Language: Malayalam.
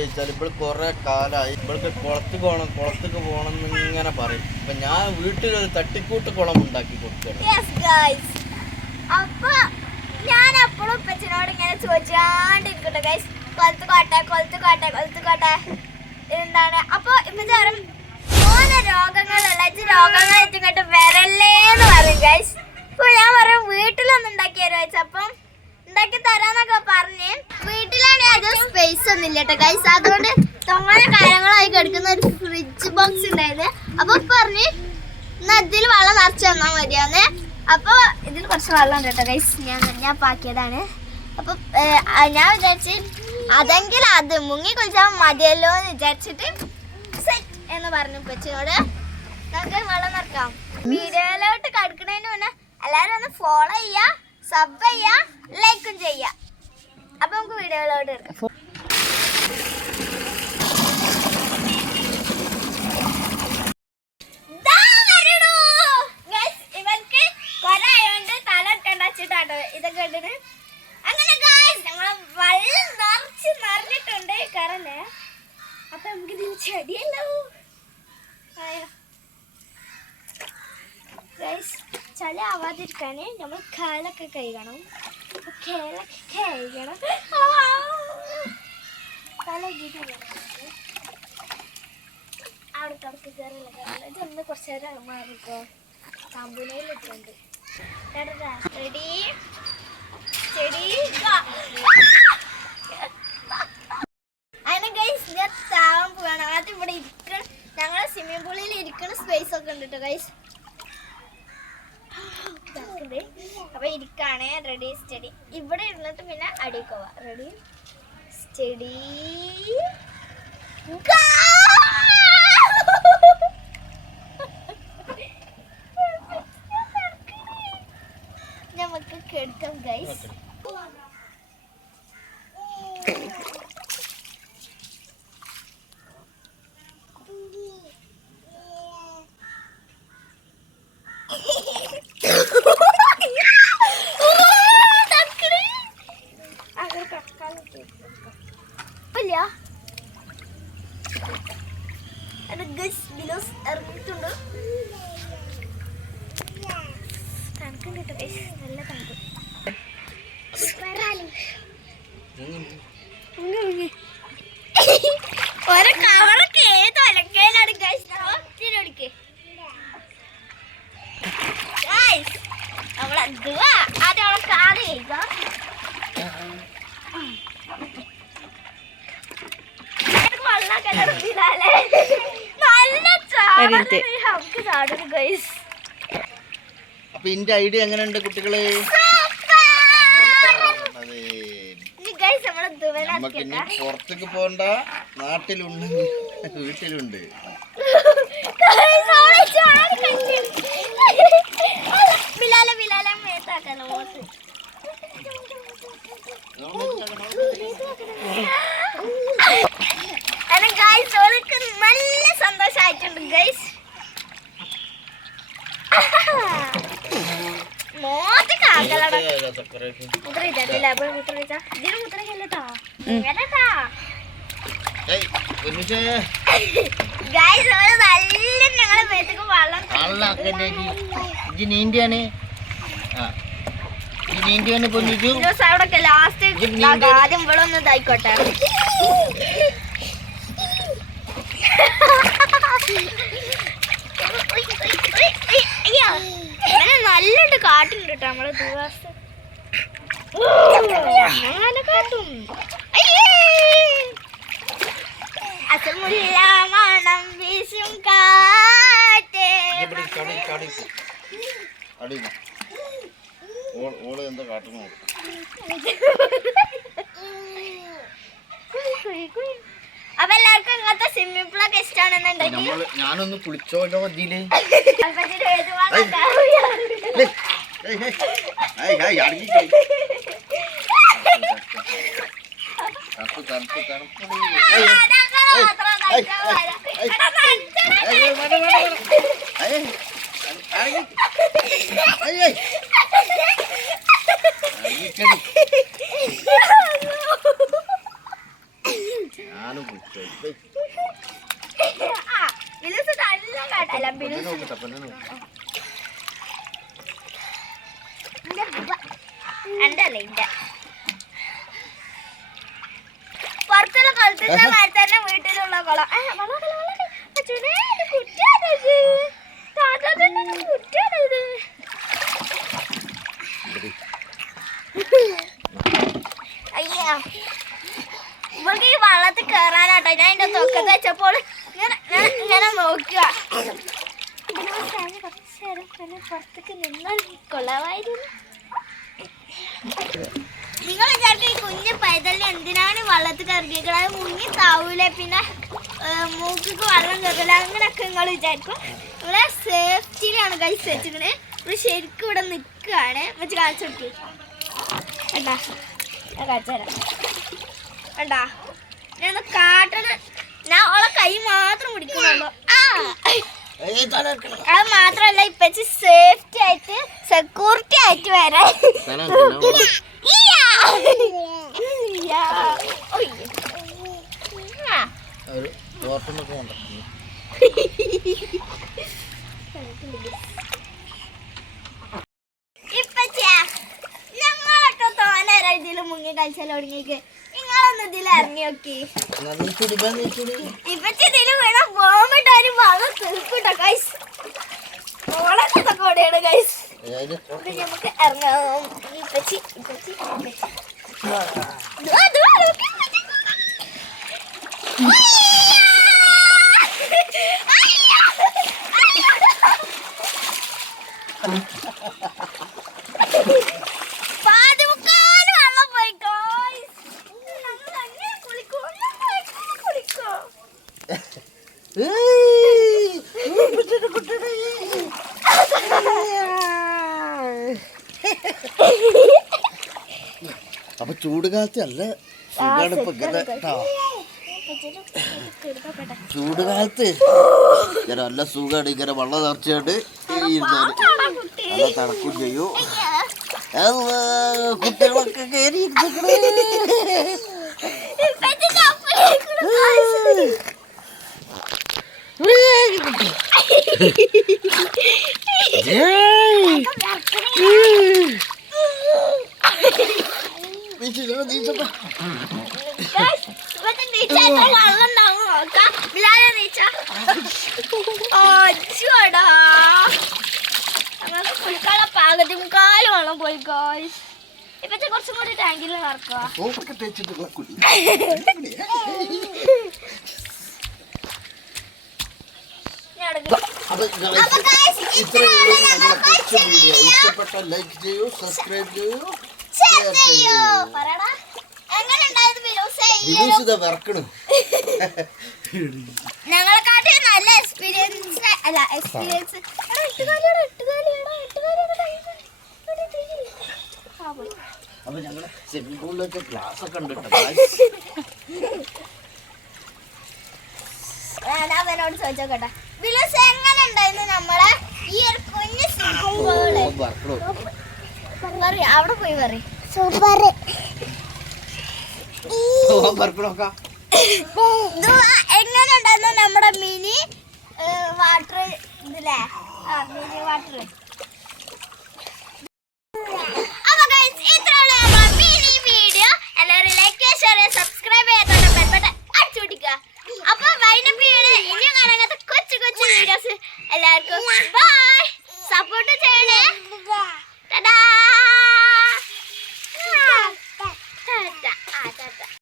പരിപാടി വെച്ചാൽ ഇപ്പോൾ കുറെ കാലമായി ഇവൾക്ക് കുളത്ത് പോകണം കുളത്തേക്ക് പോകണം എന്ന് ഇങ്ങനെ പറയും. അപ്പൊ ഞാൻ വീട്ടിലൊരു തട്ടിക്കൂട്ട് കുളം ഉണ്ടാക്കി കൊടുക്കണം യെസ് ഗൈസ് അപ്പൊ ഞാൻ അപ്പോഴും എന്താണ്? അപ്പോൾ മൂന്ന് രോഗങ്ങളുള്ള രോഗങ്ങൾ ഇങ്ങോട്ട് വരല്ലേ എന്ന് പറയും ഗൈസ് അപ്പൊ ഞാൻ പറയും വീട്ടിലൊന്നും ഉണ്ടാക്കി തരുമോ ഉണ്ടാക്കി തരാന്നൊക്കെ പറഞ്ഞ് വീട്ടിലാണെങ്കിൽ അത് സ്പേസ് ഒന്നും ഇല്ല കേട്ടോ ഗൈസ് അതുകൊണ്ട് തൊങ്ങനെ കാര്യങ്ങളായി കിടക്കുന്ന ഒരു ഫ്രിഡ്ജ് ബോക്സ് ഉണ്ടായിരുന്നു. അപ്പൊ പറഞ്ഞ് എന്നാ ഇതിൽ വെള്ളം നിറച്ച് തന്നാൽ മതിയാന്ന്. അപ്പൊ ഇതിൽ കുറച്ച് വെള്ളം ഉണ്ട് കേട്ടോ ഗൈസ് ഞാൻ ഞാൻ പാക്കിയതാണ്. അപ്പൊ ഞാൻ വിചാരിച്ച് അതെങ്കിൽ അത് മുങ്ങി കുളിച്ചാൽ മതിയല്ലോ എന്ന് വിചാരിച്ചിട്ട് സെറ്റ് എന്ന് പറഞ്ഞു കൊച്ചിനോട് നമുക്ക് വെള്ളം നിറക്കാം. വീഡിയോയിലോട്ട് കടക്കുന്നതിന് മുന്നേ എല്ലാവരും ഒന്ന് ഫോളോ ചെയ്യാ സബ് ചെയ്യാ ലൈക്കും ചെയ്യാ അപ്പൊ നമുക്ക് വീഡിയോയിലോട്ട് എടുക്കാം. ഇതൊക്കെ. അങ്ങനെ guys, നമ്മളെ വെള്ളം നിറച്ച് നിറഞ്ഞിട്ടുണ്ട് കറണ്ട് അപ്പൊ നമുക്ക് ചെടിയല്ലോ. ചളി ആവാതിരിക്കാന് നമ്മൾ കാലൊക്കെ കഴുകണം. ഇങ്ങനെ അവിടെ കിടക്ക് കയറില്ല കയറില്ല ഇതൊന്ന് കുറച്ച് നേരം മാറിക്കോ. തമ്പുനയിലിട്ടുണ്ട് റെഡി ചെടി. അതിനെ ഗൈസ് ഞാൻ താവാൻ പോവാണ് ആദ്യം ഇവിടെ ഇരിക്കണ ഞങ്ങളെ സ്വിമ്മിംഗ് പൂളിൽ ഇരിക്കണ സ്പേസ് ഒക്കെ ഉണ്ട് കേട്ടോ ഗൈസ് അപ്പൊ ഇരിക്കാണ്. റെഡി സ്റ്റഡി ഇവിടെ ഇരുന്നിട്ട് പിന്നെ അടിക്ക് റെഡി സ്റ്റഡി നമുക്ക് കെടുക്കാം ഗൈസ് ഇല്ല എന്റെ ഗസ് ബിലോസ് ഇറങ്ങിയിട്ടുണ്ട് തണുക്കും കിട്ടും ഗൈസ് നല്ല തണുക്കും ഒരു കവറൊക്കെ ഏത് ഒലക്കയിലാണ് ഗൈസ് ഒത്തിരി ഗൈസ് നമ്മളെ ദുവാ ആദ്യം അവളെ നല്ല ഗൈസ് അപ്പൊ ഇന്റെ ഐഡിയ എങ്ങനെയുണ്ട് കുട്ടികളെ അതെ ഇനി ഗൈസ് നമ്മളെ നമുക്ക് ഇനി പുറത്തേക്ക് പോണ്ട നാട്ടിലുണ്ട്. വീട്ടിലുണ്ട് ഗൈസ് അവളെ ചാടി കഴിച്ചു ബിലാല ബിലാല മേത്താക്കല്ലോ മോത്ത് കാരണം ഗൈസ് അവൾക്ക് നല്ല സന്തോഷമായിട്ടുണ്ട് ഗൈസ് മോത്ത് കാക്കലട മുദ്ര ഇല്ല അപ്പൊ മുദ്ര ഇതാ ഇതിന് മുദ്ര ഇല്ലട്ടാ ഇല്ലട്ടാ ഏയ്, കുഞ്ഞുച്ചേ, ഗൈസ് അവൾ നല്ല ഞങ്ങളെ മേത്തേക്ക് വെള്ളം ആളിലാക്കല്ലേ ഇജ്ജ്? ഇജ്ജ് നീന്തിയാണ് നീന്തിയാണ് പൊന്നിച്ചു അവിടെ ലാസ്റ്റ് ആദ്യം നല്ലുണ്ട് കാട്ടുണ്ട് കേട്ടോ നമ്മളെ ദിവസം അസമുല്ല മണം വീശും കാറ്റേ ഓൾ എന്താ കാട്ടുന്നു അപ്പൊ എല്ലാവർക്കും ഇങ്ങനത്തെ സ്വിമ്മിംഗ് പൂളൊക്കെ ഇഷ്ടമാണെന്നുണ്ടെങ്കിൽ ഞാനൊന്ന് കുളിച്ചോലോ ഇതിൽ ഏത് വെള്ളം Takut, takut, takut. Ayo, ayo, ayo, mana, mana, ayo, ayo, ayo, ನಾನು ಅಂಡಲ್ಲ ಇಂಡ പുറത്തുള്ള കുളത്തിന്റെ മാതിരി തന്നെ വീട്ടിലുള്ള കുളം. അയ്യോ. ഇവൾക്ക് ഈ വള്ളത്തിൽ കേറാനാട്ടോ. ഞാൻ എന്റെ തൊക്കത്ത് വെച്ചപ്പോൾ ഇങ്ങനെ ഇങ്ങനെ- നോക്കുക കുറച്ച് നേരം പുറത്തേക്ക് നിന്നാൽ കൊള്ളാമായിരുന്നു നിങ്ങൾ വിചാരിക്കും ഈ കുഞ്ഞ് പൈതലിന് എന്തിനാണ് വള്ളത്തിൽ കറങ്ങിയിരിക്കുന്നത് അത് മുങ്ങി താവൂലെ. പിന്നെ മൂക്കിക്ക് വെള്ളം കയറില്ല അങ്ങനെയൊക്കെ നിങ്ങൾ വിചാരിക്കും. ഇവിടെ സേഫ്റ്റിയിലാണ് കഴിച്ച് വെച്ചിരിക്കണത് ഇവിടെ ശരിക്കും ഇവിടെ നിൽക്കുകയാണ്. വെച്ച് കാണിച്ചു കൊടുക്കി. കണ്ടാ ഞാൻ കാണിച്ചു തരാം. കണ്ടാ ഞാൻ കാട്ടണ. ഞാൻ ഓളെ കൈ മാത്രം പിടിക്കുന്നുള്ളൂ. അത് മാത്രമല്ല ഇപ്പച്ചി സേഫ്റ്റി ആയിട്ട് സെക്യൂരിറ്റി ആയിട്ട് വരാൻ. മുങ്ങി കളിച്ചാൽ തുടങ്ങിക്ക് നിങ്ങളൊന്ന് ഇതിൽ ഇറങ്ങി നോക്കി. ഇപ്പച്ചി ഇതിൽ വീണ ബോംബിട്ട് ഒരു വളം തീർക്കൂട്ടോ ഗൈസ് ഓളൊക്കെ കൂടെയാണ് ഗൈസ് നമുക്ക് ഇറങ്ങാം. ഇപ്പച്ചി ഇപ്പച്ചി ഇപ്പച്ചി ദുവാ, ദുവാ, നോക്ക് ഇപ്പച്ചി. അയ്യാ. അയ്യാ. പാതി ചൂട് കാലത്ത് നല്ല സുഖാണ് ഇപ്പൊ ഇങ്ങനെ ട്ടോ. ചൂട് കാലത്ത് ഇങ്ങനെ നല്ല സുഖമാണ് ഇങ്ങനെ വെള്ളം നിറച്ചാണ്ട് ഇരുന്നാൽ. നല്ല തണക്കും ചെയ്യും. കുട്ടികളൊക്കെ കയറി ഇരുന്നിക്കണ്. ഇപ്പച്ചി ചപ്പലേക്കണ് guys. ഏയ്! നീച്ചോ, നീച്ചോ. Guys, ഇവന്റെ നീച്ച എത്ര വെള്ളം ഉണ്ടാവും നോക്കാം. ബിലാലെ നീച്ച. അച്ഛടാ. ഞങ്ങൾക്ക് കുളിക്കാനുള്ള പാകത്തിൽ മുക്കാൽ വെള്ളം പോയി കുറച്ചും കൂടി ടാങ്കിൽ വീഡിയോ ഇഷ്ടപ്പെട്ട ലൈക്ക് ചെയ്യൂ സബ്സ്ക്രൈബ് ചെയ്യൂ ഷെയർ ചെയ്യൂ. എങ്ങനെ ഉണ്ടായത് വിലൂസിത വിറക്കണു ഞങ്ങളെക്കാട്ടി നല്ല എക്സ്പീരിയൻസ് അല്ല എക്സ്പീരിയൻസ് അപ്പൊ ഞങ്ങൾ സ്വിമ്മിംഗ് പൂളിലൊക്കെ ക്ലാസ് ഒക്കെ ഉണ്ട് ഞാൻ അവനോട് ചോദിച്ചോക്കട്ടെ. വിലോസ് എങ്ങനെ ഉണ്ടായിരുന്നു നമ്മളെ? ഈ ഒരു കുഞ്ഞു സ്വിമ്മിംഗ് അവിടെ പോയി പറ സൂപ്പർ. വിറക്കണോക്ക എങ്ങനെ നമ്മുടെ മിനി വാട്ടർ ഇതില്ലേ ആ മിനി വാട്ടർ.